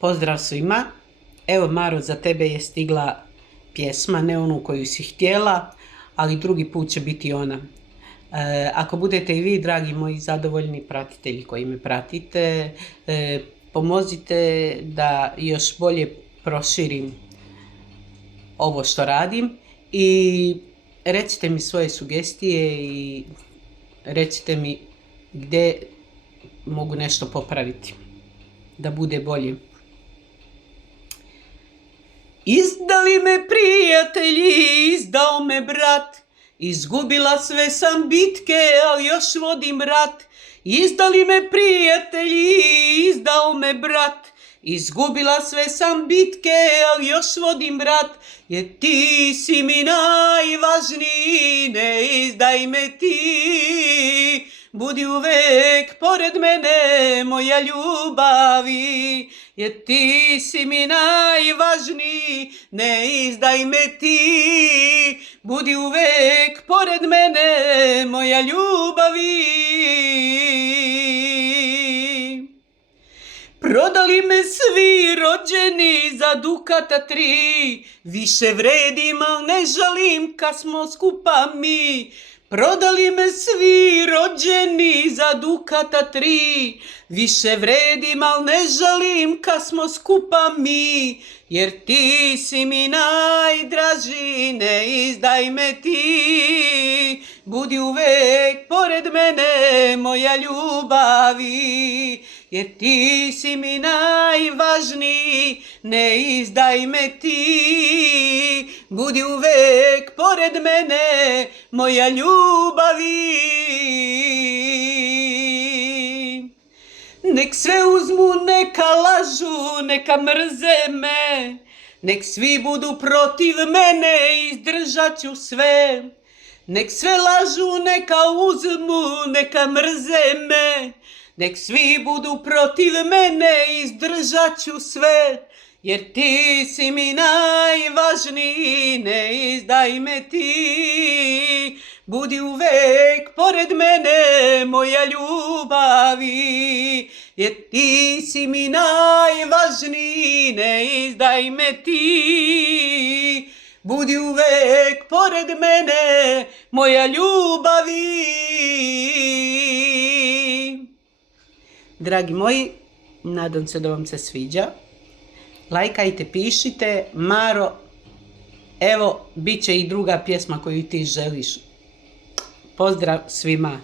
Pozdrav svima. Evo Maro, za tebe je stigla pjesma, ne onu koju si htjela, ali drugi put će biti ona. Ako budete i vi, dragi moji zadovoljni pratitelji koji me pratite, pomozite da još bolje proširim ovo što radim i recite mi svoje sugestije i recite mi gdje mogu nešto popraviti da bude bolje. Izdali me prijatelji, izdao me brat, izgubila sve sam bitke, ali još vodim rat. Izdali me prijatelji, izdao me brat, izgubila sve sam bitke, ali još vodim rat. Jer ti si mi najvažniji, ne izdaj me ti. Budi uvek pored mene, moja ljubavi, jer ti si mi najvažniji, ne izdaj me ti. Budi uvek pored mene, moja ljubavi. Prodali me svi rođeni za dukata 3, više vredim, al ne žalim kad smo skupa mi. Prodali me svi rođeni za dukata 3, više vredim, al ne žalim kad smo skupa mi. Jer ti si mi najdraži, ne izdaj me ti. Budi uvek pored mene, moja ljubavi, jer ti si mi najvažniji, ne izdaj me ti. Budi uvek pored mene, moja ljubavi. Nek sve uzmu, neka lažu, neka mrze me, nek svi budu protiv mene, izdržat ću sve. Nek sve lažu, neka uzmu, neka mrze me, nek svi budu protiv mene, izdržat ću sve. Jer ti si mi najvažniji, ne izdaj me ti. Budi uvek pored mene, moja ljubavi, jer ti si mi najvažniji, ne izdaj me ti. Budi uvek pored mene, moja ljubavi. Dragi moji, nadam se da vam se sviđa. Lajkajte, pišite. Maro, evo, bit će i druga pjesma koju ti želiš. Pozdrav svima.